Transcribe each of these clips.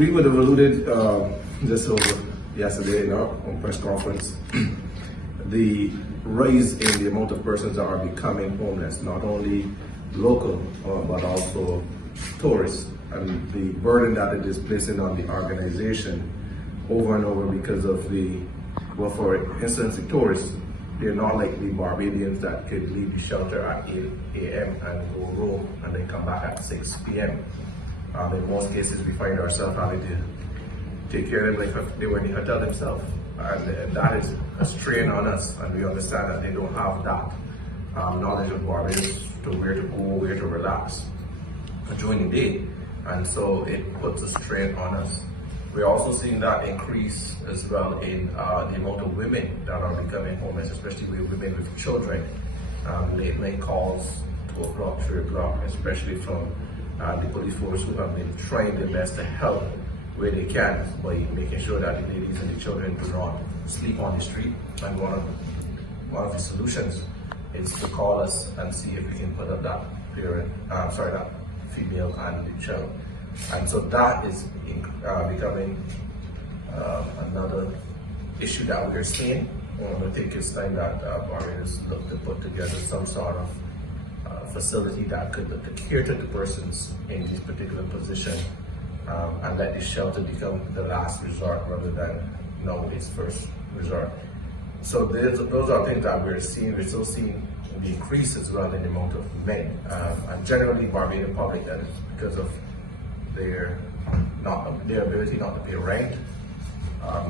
we would have alluded just over yesterday in our press conference, the rise in the amount of persons that are becoming homeless, not only local, but also tourists, and the burden that it is placing on the organization over and over because of well, for instance, the tourists, they're not like the Barbadians that could leave the shelter at 8 a.m. and go roam and then come back at 6 p.m. In most cases, we find ourselves having to take care of them like if they were in the hotel themselves. And that is a strain on us, and we understand that they don't have that knowledge of Barbados to where to go, where to relax during the day. And so it puts a strain on us. We're also seeing that increase as well in the amount of women that are becoming homeless, especially with women with children. Late night calls, 2 o'clock, 3 o'clock, especially from the police force who have been trying their best to help where they can by making sure that the ladies and the children do not sleep on the street. And one of the solutions is to call us and see if we can put up that that female and the child. And so that is becoming another issue that we're seeing. I think it's time that Barbados look to put together some sort of facility that could cater to the persons in this particular position and let the shelter become the last resort rather than its first resort. So those are things that we're seeing. We're still seeing the increase as well in the amount of men, and generally Barbadian public, that is because of their ability not to pay rent.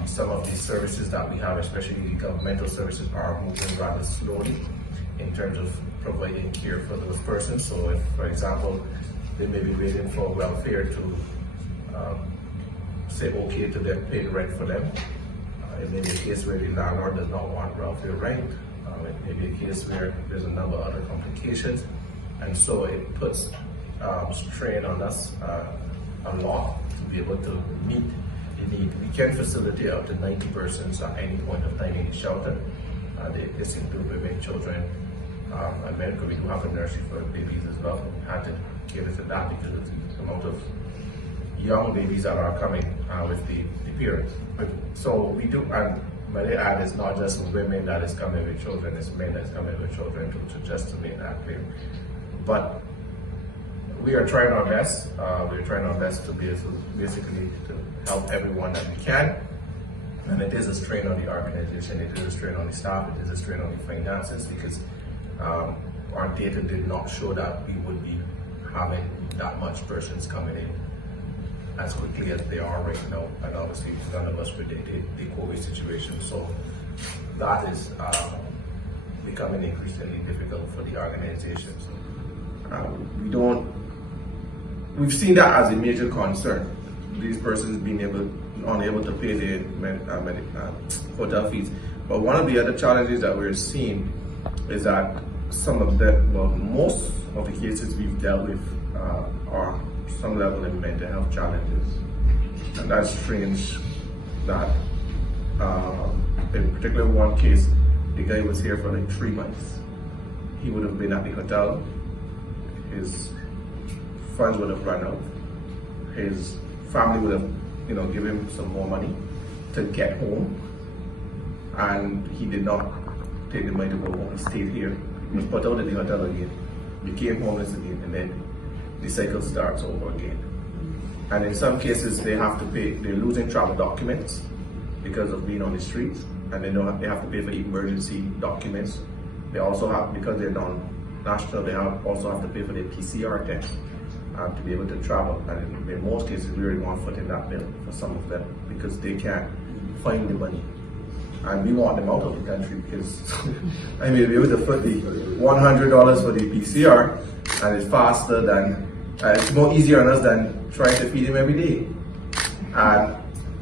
Some of these services that we have, especially the governmental services, are moving rather slowly in terms of providing care for those persons. So if, for example, they may be waiting for welfare to say okay to get paid rent for them. It may be a case where the landlord does not want welfare rent. It may be a case where there's a number of other complications. And so it puts strain on us a lot to be able to meet the need. We can facilitate up to 90 persons at any point of time in the shelter. This includes women, children, and men, because we do have a nursery for babies as well. We had to cater to that because of the amount of young babies that are coming with the parents. So we do, and my add is not just women that is coming with children, it's men that's coming with children just to make that clear. But we are trying our best. We're trying our best to be basically to help everyone that we can. And it is a strain on the organization, it is a strain on the staff, it is a strain on the finances because our data did not show that we would be having that much persons coming in as quickly as they are right now. And obviously none of us predicted the COVID situation. So that is becoming increasingly difficult for the organizations. We've seen that as a major concern. These persons being unable to pay their hotel fees. But one of the other challenges that we're seeing is that most of the cases we've dealt with are some level of mental health challenges. And that's strange that in particular one case, the guy was here for like 3 months. He would have been at the hotel, his funds would have run out, his family would have given him some more money to get home, and he did not take the money to go home. He stayed here, he was put out of the hotel again, became homeless again, and then the cycle starts over again. And in some cases they have to pay, they're losing travel documents because of being on the streets, and they have to pay for emergency documents. They also have, because they're non-national, they also have to pay for their PCR test to be able to travel. And in most cases, we're in one foot in that bill for some of them because they can't find the money. And we want them out of the country because I mean, we able to put the $100 for the PCR, and it's faster than, it's more easier on us than trying to feed him every day and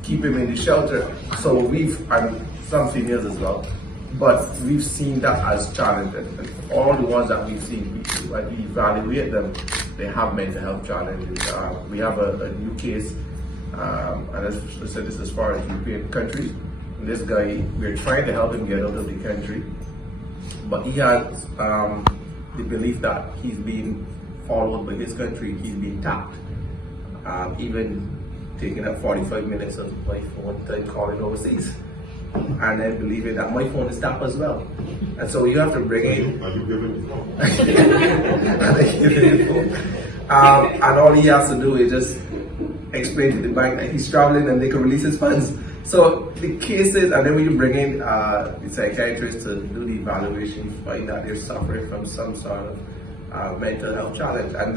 keep him in the shelter. So and some females as well, but we've seen that as challenging. And all the ones that we've seen, when we evaluate them, they have mental health challenges. We have a new case, and as I said, this is as far as European countries. This guy, we're trying to help him get out of the country, but he has the belief that he's being followed by his country, he's being tapped. Even taking up 45 minutes of my phone time calling overseas. And then believing that my phone is tapped as well. And so you have to bring in. Are you giving the phone? And all he has to do is just explain to the bank that he's traveling and they can release his funds. So the cases, and then when you bring in the psychiatrist to do the evaluation, you find that they're suffering from some sort of mental health challenge. And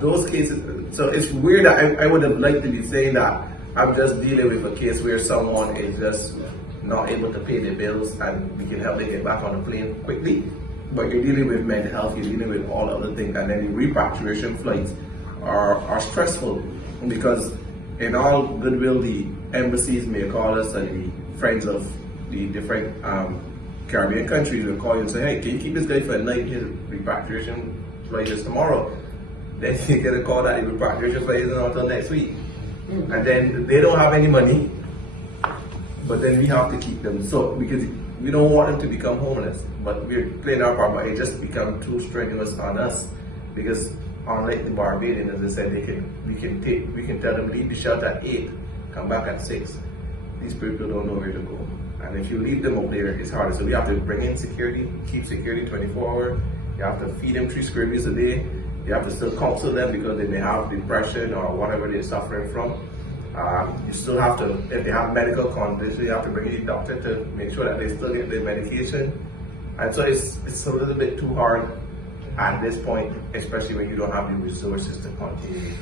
those cases, so it's weird that I would have liked to be saying that I'm just dealing with a case where someone is just not able to pay their bills and we can help them get back on the plane quickly. But you're dealing with mental health, you're dealing with all other things, and then the repatriation flights are stressful because in all goodwill, the embassies may call us and the friends of the different Caribbean countries will call you and say, hey, can you keep this guy for a night? His repatriation flight is tomorrow. Then you get a call that the repatriation flight isn't until next week. And then they don't have any money, but then we have to keep them. So because we don't want them to become homeless, but we're playing our part, but it just become too strenuous on us because unlike the Barbadians, as I said, we can tell them leave the shelter at 8, come back at 6. These people don't know where to go. And if you leave them up there, it's harder. So we have to bring in security, keep security 24 hours. You have to feed them 3 square meals a day. You have to still counsel them because they may have depression or whatever they're suffering from. You still have to, if they have medical conditions, you have to bring in a doctor to make sure that they still get their medication. And so it's a little bit too hard at this point, especially when you don't have the resources to continue.